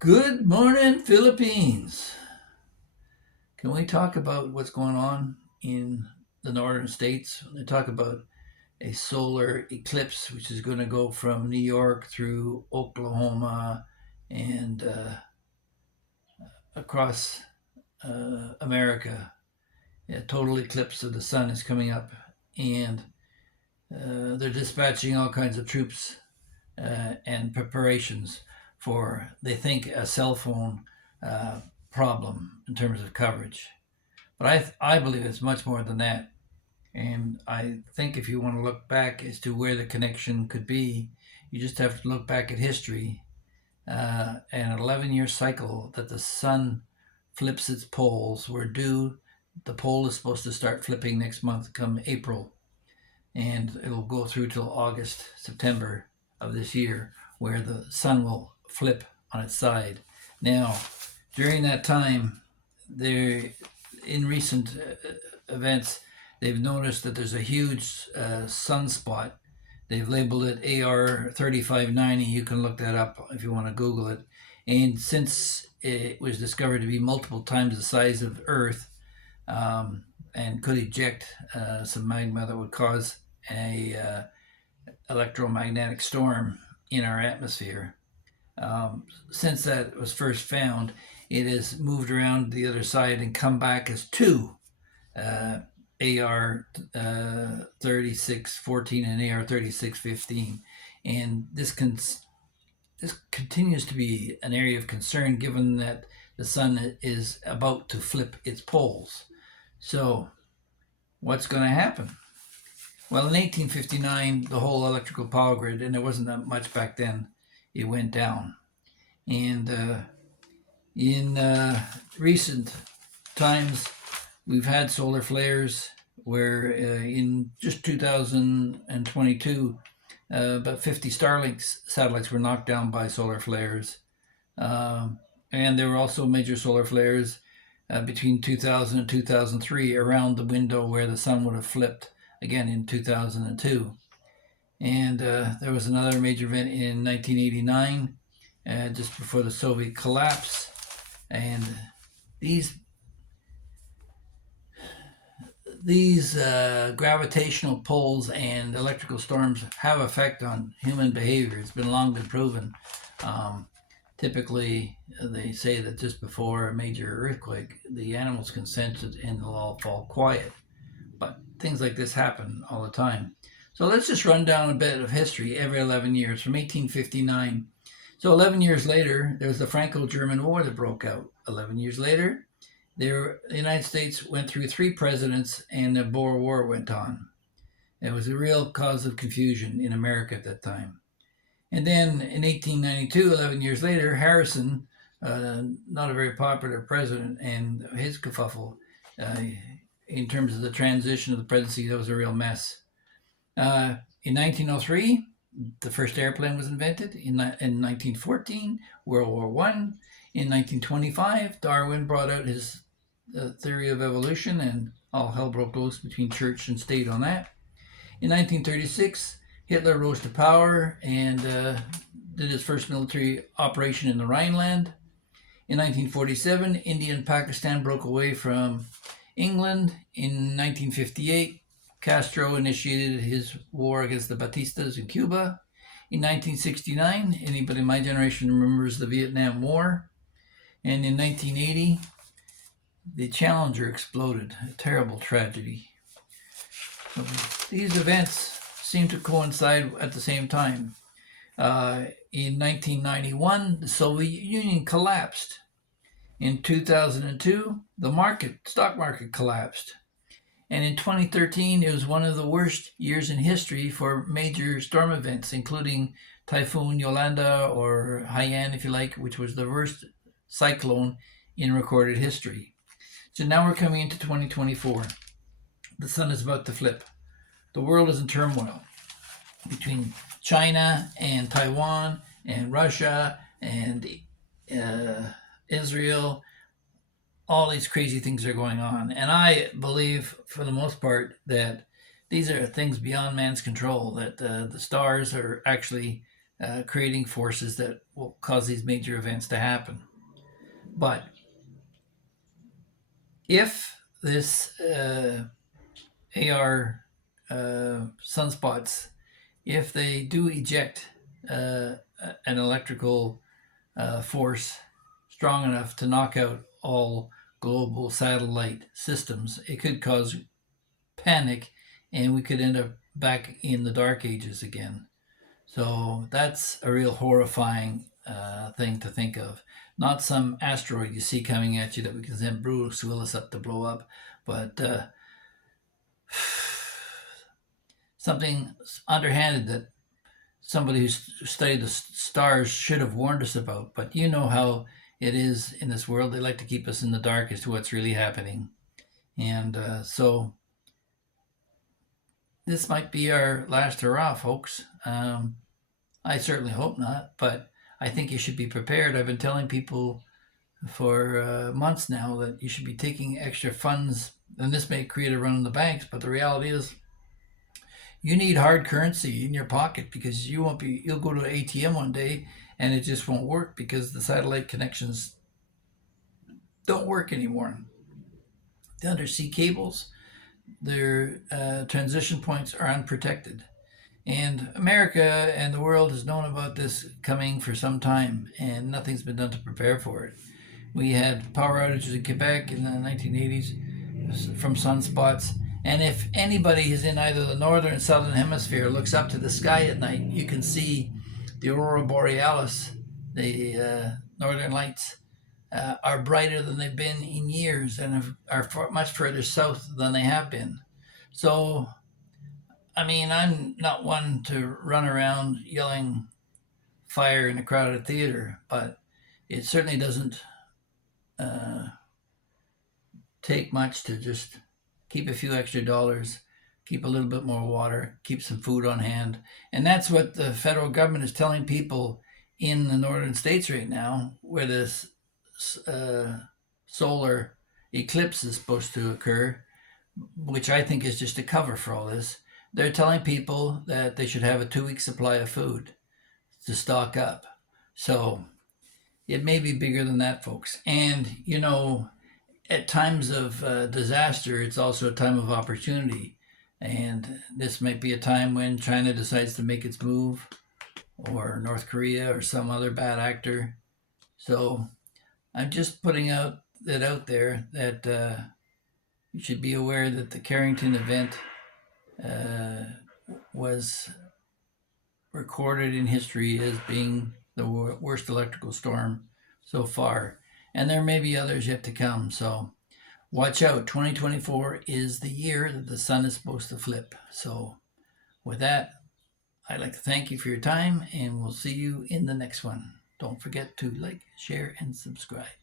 Good morning, Philippines. Can we talk about what's going on in the northern states? They talk about a solar eclipse, which is going to go from New York through Oklahoma and across America. A total eclipse of the sun is coming up, and they're dispatching all kinds of troops and preparations for, they think, a cell phone uh, problem in terms of coverage. But I believe it's much more than that. And I think if you want to look back as to where the connection could be, you just have to look back at history. An 11-year cycle that the sun flips its poles. We're due, the pole is supposed to start flipping next month, come April, and it'll go through till August, September of this year, where the sun will flip on its side. Now, during that time, there, in recent events, they've noticed that there's a huge sunspot. They've labeled it AR 3590. You can look that up if you want to Google it. And since it was discovered to be multiple times the size of Earth, and could eject some magma that would cause a electromagnetic storm in our atmosphere. Since that was first found, it has moved around the other side and come back as two AR 3614 and AR 3615. And this continues to be an area of concern given that the sun is about to flip its poles. So, what's going to happen? Well, in 1859, the whole electrical power grid, and there wasn't that much back then, it went down. And in recent times, we've had solar flares where in just 2022, about 50 Starlink satellites were knocked down by solar flares. And there were also major solar flares between 2000 and 2003 around the window where the sun would have flipped again in 2002. And there was another major event in 1989, just before the Soviet collapse. And these gravitational poles and electrical storms have effect on human behavior. It's been long been proven. Typically, they say that just before a major earthquake, the animals can sense it and they'll all fall quiet. But things like this happen all the time. So let's just run down a bit of history every 11 years from 1859. So 11 years later, there was the Franco-German War that broke out. 11 years later, the United States went through 3 presidents and the Boer War went on. It was a real cause of confusion in America at that time. And then in 1892, 11 years later, Harrison, not a very popular president, and his kerfuffle in terms of the transition of the presidency, that was a real mess. In 1903, the first airplane was invented. In 1914, World War I. In 1925, Darwin brought out his theory of evolution, and all hell broke loose between church and state on that. In 1936, Hitler rose to power and did his first military operation in the Rhineland. In 1947, India and Pakistan broke away from England. In 1958, Castro initiated his war against the Batistas in Cuba. In 1969, anybody in my generation remembers the Vietnam War. And in 1980, the Challenger exploded, a terrible tragedy. So these events seem to coincide at the same time. In 1991, the Soviet Union collapsed. In 2002, the stock market collapsed. And in 2013, it was one of the worst years in history for major storm events, including Typhoon Yolanda, or Haiyan, if you like, which was the worst cyclone in recorded history. So now we're coming into 2024. The sun is about to flip. The world is in turmoil between China and Taiwan and Russia and Israel. All these crazy things are going on. And I believe, for the most part, that these are things beyond man's control, that the stars are actually creating forces that will cause these major events to happen. But if this AR sunspots, if they do eject an electrical force strong enough to knock out all global satellite systems, it could cause panic and we could end up back in the dark ages again. So that's a real horrifying thing to think of. Not some asteroid you see coming at you that we can send Bruce Willis up to blow up, but something underhanded that somebody who studied the stars should have warned us about. But you know how it is in this world. They like to keep us in the dark as to what's really happening. And so this might be our last hurrah, folks. I certainly hope not, but I think you should be prepared. I've been telling people for months now that you should be taking extra funds, and this may create a run on the banks, but the reality is you need hard currency in your pocket because you'll go to an ATM one day and it just won't work because the satellite connections don't work anymore. The undersea cables, their transition points are unprotected. And America and the world has known about this coming for some time, and nothing's been done to prepare for it. We had power outages in Quebec in the 1980s from sunspots. And if anybody is in either the northern and southern hemisphere looks up to the sky at night, you can see the aurora borealis, the northern lights, are brighter than they've been in years and are much further south than they have been. So, I mean, I'm not one to run around yelling fire in a crowded theater, but it certainly doesn't uh, take much to just keep a few extra dollars, keep a little bit more water, keep some food on hand. And that's what the federal government is telling people in the northern states right now, where this solar eclipse is supposed to occur, which I think is just a cover for all this. They're telling people that they should have a 2 week supply of food to stock up. So it may be bigger than that, folks. And, you know, at times of disaster, it's also a time of opportunity. And this might be a time when China decides to make its move, or North Korea, or some other bad actor. So I'm just putting it out there that you should be aware that the Carrington event was recorded in history as being the worst electrical storm so far. And there may be others yet to come. So watch out. 2024 is the year that the sun is supposed to flip. So with that, I'd like to thank you for your time, and we'll see you in the next one. Don't forget to like, share, and subscribe.